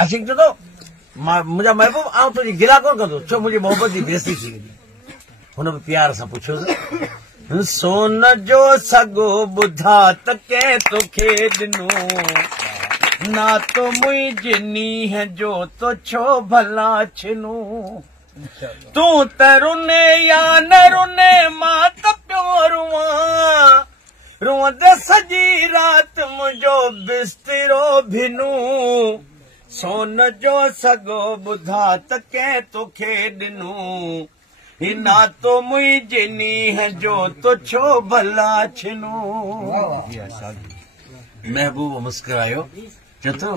आशिक चवंदो मुंहिंजा महबूब आउं तुंहिंजी गिला कोन कंदो छो मुंहिंजी मोहबत जी बेइज़ती थी वेंदी हुन बि प्यार सां पुछियोसि सोन जो सॻो ॿुधा त कंहिं तोखे ॾिनो ना तो मुंहिंजे नींहं जो तो छो भला छिनो तूं त रुने या न रुने मां त पियो रुआं रुअंदे सॼी राति मुंहिंजो बिस्तरो भिनू सोन जो सॻो ॿुधा त कंहिं तोखे ॾिनो ना तो मुंहिंजे नींहं जो तो छो भला छिनो महबूब मुस्कुरायो चतो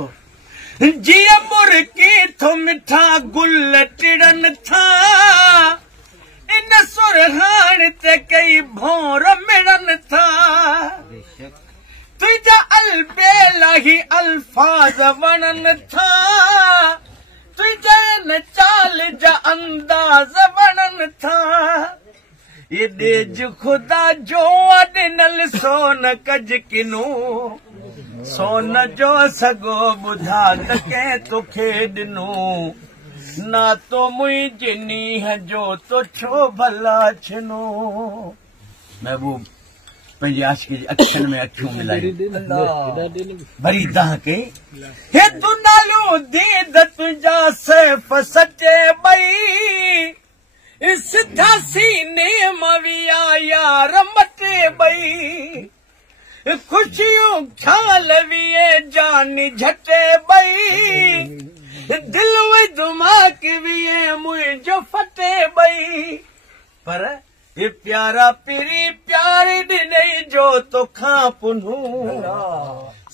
जीअं मुर्गी थो मिठा गुल टिड़नि था इन सुरहाण ते कई भोर मिड़नि था तुंहिंजा अलबेला ही अल्फाज़ वणनि था तुंहिंजा इन चाल जा अंदाज़ वणनि था ये ॾेज ख़ुदा जो ॾिनल सोन कज किनो सोन जो सॻो ॿुधा त कंहिं तोखे ॾिनो ना तो मुंहिंजे नींहं जो तो छो भला छिनो महबूब पंहिंजी आशिकी जी अखियुनि में अखियूं मिलाई वरी दाह कई हे तूं नालियूं दीद तुंहिंजा सैफ़ सचे ॿई सिधा सीने मां विया यार मटे ॿई खुशियूं ख़्याल विए जानी झटे ॿई दिल में दिमाग़ विए मुंहिंजो फटे ॿई पर ये प्यारा पिरी प्यारी ॾिनई जो तोखां पुनू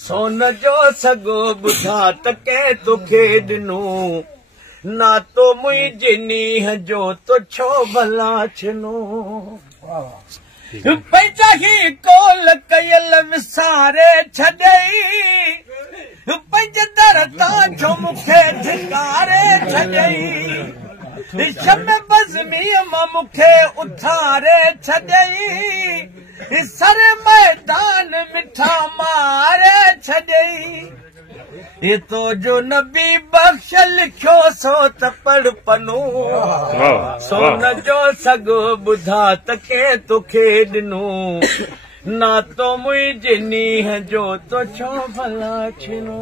सोन जो सॻो ॿुधा त कंहिं तोखे ॾिनो ना तो मुंहिंजे नींहं जो तो छो भला छिनो पंहिंजा ही कोल कयल विसारे छॾई पंहिंजे दर तां जो मूंखे धिकारे छॾई शम बज़मीअ मां मूंखे उथारे छॾई सर मैदान मिठा मारे छॾई ये तो जो नबी बख़्श लिखियो सो त पढ़ पनो सोन जो सॻो ॿुधा त कंहिं तोखे ॾिनो ना तो मुंहिंजे नींहं जो तो छो भला छिनो